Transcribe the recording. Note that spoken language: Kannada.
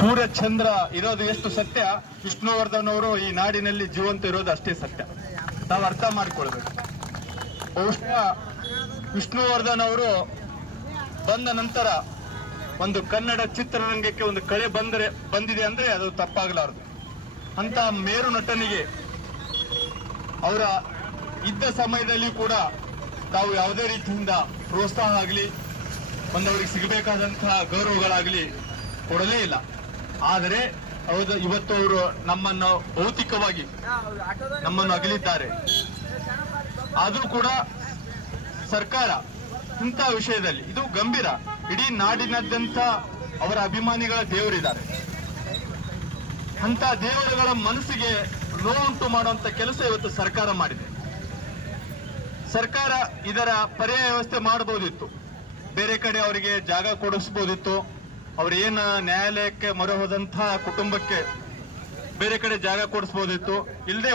ಸೂರ್ಯ ಚಂದ್ರ ಇರೋದು ಎಷ್ಟು ಸತ್ಯ? ವಿಷ್ಣುವರ್ಧನ್ ಅವರು ಈ ನಾಡಿನಲ್ಲಿ ಜೀವಂತ ಇರೋದು ಅಷ್ಟೇ ಸತ್ಯ. ನಾವು ಅರ್ಥ ಮಾಡಿಕೊಳ್ಬೇಕು. ಬಹುಶಃ ವಿಷ್ಣುವರ್ಧನ್ ಅವರು ಬಂದ ನಂತರ ಒಂದು ಕನ್ನಡ ಚಿತ್ರರಂಗಕ್ಕೆ ಒಂದು ಕಳೆ ಬಂದರೆ, ಬಂದಿದೆ ಅಂದ್ರೆ ಅದು ತಪ್ಪಾಗಲಾರದು. ಅಂತ ಮೇರು ನಟನಿಗೆ ಅವರ ಇದ್ದ ಸಮಯದಲ್ಲಿ ಕೂಡ ತಾವು ಯಾವುದೇ ರೀತಿಯಿಂದ ಪ್ರೋತ್ಸಾಹ ಆಗಲಿ ಒಂದವರಿಗೆ ಸಿಗಬೇಕಾದಂತಹ ಗೌರವಗಳಾಗಲಿ ಕೊಡಲೇ ಇಲ್ಲ. ಆದರೆ ಹೌದು ಇವತ್ತು ಅವರು ನಮ್ಮನ್ನು ಭೌತಿಕವಾಗಿ ನಮ್ಮನ್ನು ಅಗಲಿದ್ದಾರೆ. ಆದರೂ ಕೂಡ ಸರ್ಕಾರ ಇಂಥ ವಿಷಯದಲ್ಲಿ ಇದು ಗಂಭೀರ. ಇಡೀ ನಾಡಿನಾದ್ಯಂತ ಅವರ ಅಭಿಮಾನಿಗಳ ದೇವರಿದ್ದಾರೆ. ಅಂತ ದೇವರುಗಳ ಮನಸ್ಸಿಗೆ ನೋವುಂಟು ಮಾಡುವಂತ ಕೆಲಸ ಇವತ್ತು ಸರ್ಕಾರ ಮಾಡಿದೆ. ಸರ್ಕಾರ ಇದರ ಪರ್ಯಾಯ ವ್ಯವಸ್ಥೆ ಮಾಡಬಹುದಿತ್ತು. ಬೇರೆ ಕಡೆ ಅವರಿಗೆ ಜಾಗ ಕೊಡಿಸಬಹುದಿತ್ತು ಅವ್ರು ಏನು ನ್ಯಾಯಾಲಯಕ್ಕೆ ಮೊರೆ ಹೋದಂತಹ ಕುಟುಂಬಕ್ಕೆ ಬೇರೆ ಕಡೆ ಜಾಗ ಕೊಡಿಸಬಹುದಿತ್ತು ಇಲ್ಲದೆ